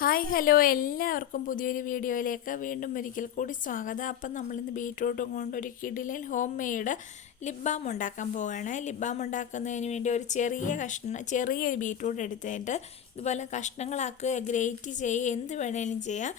Hi hello. എല്ലാവർക്കും പുതിയൊരു വീഡിയോയിലേക്ക് വീണ്ടും ഒരിക്കൽ കൂടി സ്വാഗതം. അപ്പം നമ്മളിന്ന് ബീട്രൂട്ടും കൊണ്ട് ഒരു കിഡിലിൽ ഹോം മെയ്ഡ് ലിപ് ബാം ഉണ്ടാക്കാൻ പോവുകയാണ്. ലിപ് ബാം ഉണ്ടാക്കുന്നതിന് വേണ്ടി ഒരു ചെറിയ കഷ്ണം ചെറിയൊരു ബീട്രൂട്ട് എടുത്തിട്ട് ഇതുപോലെ കഷ്ണങ്ങളാക്കുക ഗ്രേറ്റ് ചെയ്യുക എന്ത് വേണേലും ചെയ്യാം.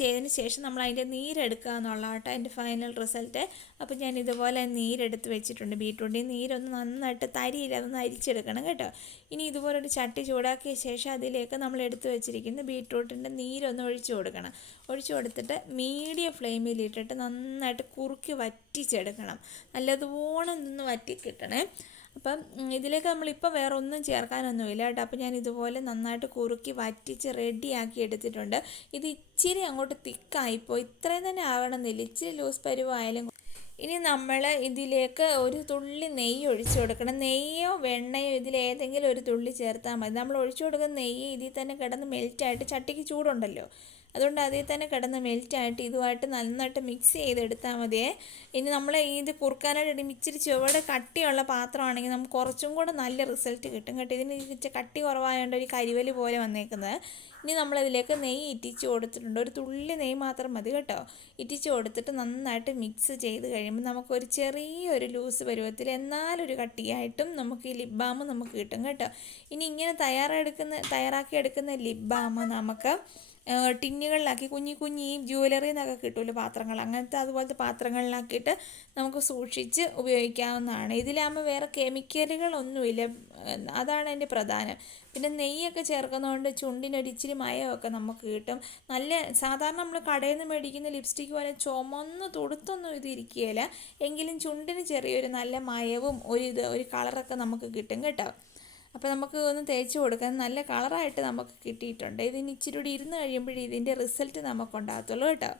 ചെയ്തതിന് ശേഷം നമ്മൾ അതിന്റെ നീരെടുക്കുക എന്നുള്ള കേട്ടോ അതിന്റെ ഫൈനൽ റിസൾട്ട് അപ്പോൾ ഞാൻ ഇതുപോലെ നീരെടുത്ത് വെച്ചിട്ടുണ്ട് ബീട്രൂട്ടിന്റെ നീരൊന്ന് നന്നായിട്ട് തരിയില്ല അതൊന്ന് അരിച്ചെടുക്കണം കേട്ടോ. ഇനി ഇതുപോലൊരു ചട്ടി ചൂടാക്കിയ ശേഷം അതിലേക്ക് നമ്മൾ എടുത്ത് വെച്ചിരിക്കുന്ന ബീട്രൂട്ടിന്റെ നീരൊന്ന് ഒഴിച്ചു കൊടുക്കണം. ഒഴിച്ചു കൊടുത്തിട്ട് മീഡിയം ഫ്ലെയിമിൽ ഇട്ടിട്ട് നന്നായിട്ട് കുറുക്കി വറ്റിച്ചെടുക്കണം. നല്ലതുപോലെ നിന്ന് വറ്റി കിട്ടണേ അപ്പം ഇതിലേക്ക് നമ്മളിപ്പോൾ വേറെ ഒന്നും ചേർക്കാനൊന്നുമില്ല കേട്ടോ. അപ്പം ഞാൻ ഇതുപോലെ നന്നായിട്ട് കുറുക്കി വറ്റിച്ച് റെഡിയാക്കി എടുത്തിട്ടുണ്ട്. ഇത് ഇച്ചിരി അങ്ങോട്ട് തിക്കായിപ്പോൾ ഇത്രയും തന്നെ ആവണമെന്നില്ല. ഇച്ചിരി ലൂസ് പരുവായാലും ഇനി നമ്മൾ ഇതിലേക്ക് ഒരു തുള്ളി നെയ്യ് ഒഴിച്ചു കൊടുക്കണം. നെയ്യോ വെണ്ണയോ ഇതിൽ ഏതെങ്കിലും ഒരു തുള്ളി ചേർത്താൽ മതി. നമ്മൾ ഒഴിച്ചു കൊടുക്കുന്ന നെയ്യ് ഇതിൽ തന്നെ കിടന്ന് മെൽറ്റായിട്ട് ചട്ടിക്ക് ചൂടുണ്ടല്ലോ. അതുകൊണ്ട് അതിൽ തന്നെ കിടന്ന് മെൽറ്റായിട്ട് ഇതുമായിട്ട് നന്നായിട്ട് മിക്സ് ചെയ്തെടുത്താൽ മതിയേ. ഇനി നമ്മൾ ഇത് കുറുക്കാനായിട്ട് ഇച്ചിരി ചുവട് കട്ടിയുള്ള പാത്രമാണെങ്കിൽ നമുക്ക് കുറച്ചും കൂടെ നല്ല റിസൾട്ട് കിട്ടും കേട്ടോ. ഇതിന് ഇച്ചിരി കട്ടി കുറവായതുകൊണ്ട് ഒരു കരിവലി പോലെ വന്നേക്കുന്നത് ഇനി നമ്മളതിലേക്ക് നെയ്യ് ഇറ്റിച്ച് കൊടുത്തിട്ടുണ്ട്. ഒരു തുള്ളി നെയ്യ് മാത്രം മതി കേട്ടോ. ഇറ്റിച്ച് കൊടുത്തിട്ട് നന്നായിട്ട് മിക്സ് ചെയ്ത് കഴിയുമ്പോൾ നമുക്കൊരു ചെറിയൊരു ലൂസ് പരുവത്തിൽ എന്നാലൊരു കട്ടിയായിട്ടും നമുക്ക് ഈ ലിപ് ബാം നമുക്ക് കിട്ടും കേട്ടോ. ഇനി ഇങ്ങനെ തയ്യാറെടുക്കുന്ന തയ്യാറാക്കി എടുക്കുന്ന ലിപ് ബാം നമുക്ക് ടിന്നുകളിലാക്കി കുഞ്ഞി കുഞ്ഞി ജ്വല്ലറി എന്നൊക്കെ കിട്ടുമല്ലോ പാത്രങ്ങൾ. അങ്ങനത്തെ അതുപോലത്തെ പാത്രങ്ങളിലാക്കിയിട്ട് നമുക്ക് സൂക്ഷിച്ച് ഉപയോഗിക്കാവുന്നതാണ്. ഇതിലാകുമ്പോൾ വേറെ കെമിക്കലുകളൊന്നുമില്ല. അതാണ് അതിന്റെ പ്രധാനം. പിന്നെ നെയ്യൊക്കെ ചേർക്കുന്നതുകൊണ്ട് ചുണ്ടിനൊരു ഇച്ചിരി മയമൊക്കെ നമുക്ക് കിട്ടും. നല്ല സാധാരണ നമ്മൾ കടയിൽ നിന്ന് മേടിക്കുന്ന ലിപ്സ്റ്റിക്ക് പോലെ ചുമന്ന് തുടുത്തൊന്നും ഇത് ഇരിക്കുകയില്ല എങ്കിലും ചുണ്ടിന് ചെറിയൊരു നല്ല മയവും ഒരു ഇത് ഒരു കളറൊക്കെ നമുക്ക് കിട്ടും കേട്ടോ. അപ്പോൾ നമുക്ക് ഒന്ന് തേച്ച് കൊടുക്കാൻ നല്ല കളറായിട്ട് നമുക്ക് കിട്ടിയിട്ടുണ്ട്. ഇതിന് ഇച്ചിരി കൂടി ഇരുന്ന് കഴിയുമ്പോഴേ ഇതിന്റെ റിസൾട്ട് നമുക്കുണ്ടാകത്തുള്ളൂ കേട്ടോ.